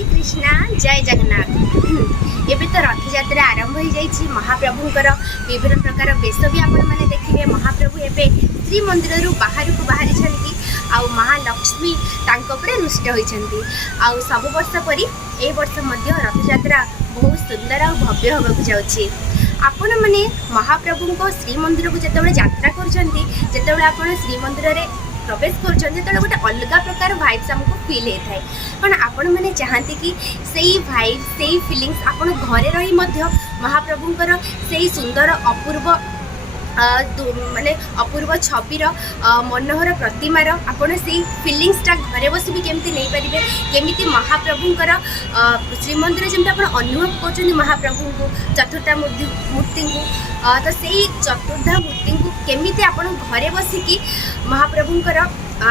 हरे कृष्णा जय जगन्नाथ। एबे तो रथ यात्रा आरंभ हो जाइए। महाप्रभुंकर विभिन्न प्रकार बेश भी आपण मैंने देखिए। महाप्रभु एवं श्रीमंदिर बाहर को बाहरी आउ महालक्ष्मी रुष्ट होती। आउ सब वर्ष परी ए वर्ष रथ यात्रा बहुत सुंदर और भव्य होगा जाऊँगी। आपण मैंने महाप्रभु को श्रीमंदिर को जिते यात्रा कर श्रीमंदिर में प्रवेश कर गोटे अलग प्रकार भाइब्स आमको फील होता है। कारण आपण मैंने चाहती कि सही भाइब से फिलिंग्स आपण घरे रही महाप्रभुंकर से सुंदर अपूर्व माने अपूर्व छबिर मनोहर प्रतिमार आपण से फिलिंग्सटा घरे बस भी केमती नहीं पारे। केमिति महाप्रभुंकर श्रीमंदिर जमी आप अनुभव कर महाप्रभु को चतुर्था मूर्ति को तो से चतुर्धा मूर्ति को केमिति आपण घरे बसिकी महाप्रभुंकर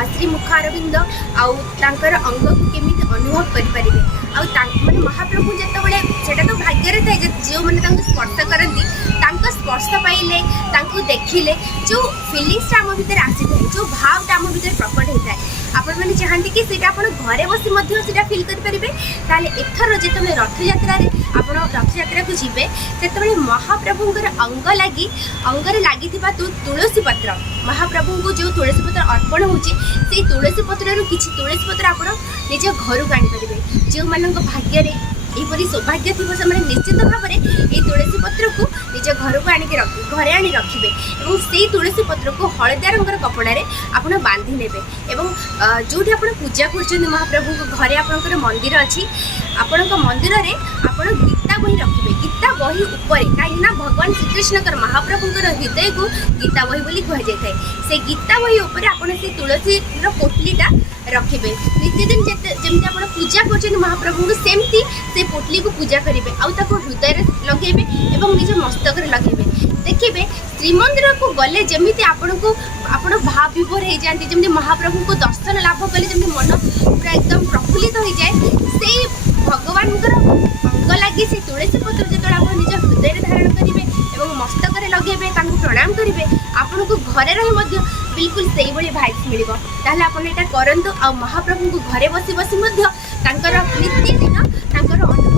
श्री मुखारविंद आउ तांकर अंग को केमिति अनुभव करें। आने महाप्रभु जिते सेटा तो भाग्य थाए जो मैंने स्पर्श करती स्पर्श पाइले देखिले जो फिलिंग्स आम भर आसी थाए जो भावटा आम भर प्रकट होता है। आपण मैंने चाहती कि घरे बसी फिल करेंगे। एथर जो रथ यात्रा रथ यात्रा को जीवे से महाप्रभुंर अंगरे लगी तुलसी पत्र महाप्रभु को जो तुलसी पत्र अर्पण होची से तुलसी पत्र किसी तुलसी पत्र आप निज घर को आनीपारे। जो मान भाग्य यहपरी सौभाग्य थी से निश्चित भाव में ये तुलसी पत्र को निज घर को आनिक घरे आनी रखिए और से तुलसी पत्र को हलदिया रंगर कपड़े आप बांधि ने जो आप पूजा कर महाप्रभु को घरे आपंकर मंदिर अच्छी आपण मंदिर में आप गीता बही रखिए। गीता बही उपर कहीं भगवान श्रीकृष्ण महाप्रभुंर हृदय को गीता बही बोली कहुए से गीता बही उपर आपड़ से तुलसी पोटलीटा रखिए। नित्यदिन जमी आप पूजा कर महाप्रभु को सेमती से पोटली को पूजा करेंगे आउ हृदय लगे और निज मस्तक लगे। देखिए श्रीमंदिर को गले जमी आपण को आप भाव विभोर हो जाती जमी महाप्रभु को दर्शन लाभ कले जमी मन पूरा एकदम प्रफुल्लित हो जाए। से भगवान अंग लगी से तुलसी पत्र जो आप निज हृदय धारण करेंगे और मस्तक लगे प्रणाम करेंगे आपन को घरे रही बिल्कुल से भाइब्स मिल आप करूँ। आ महाप्रभु को घरे बसी बसी नित्य दिन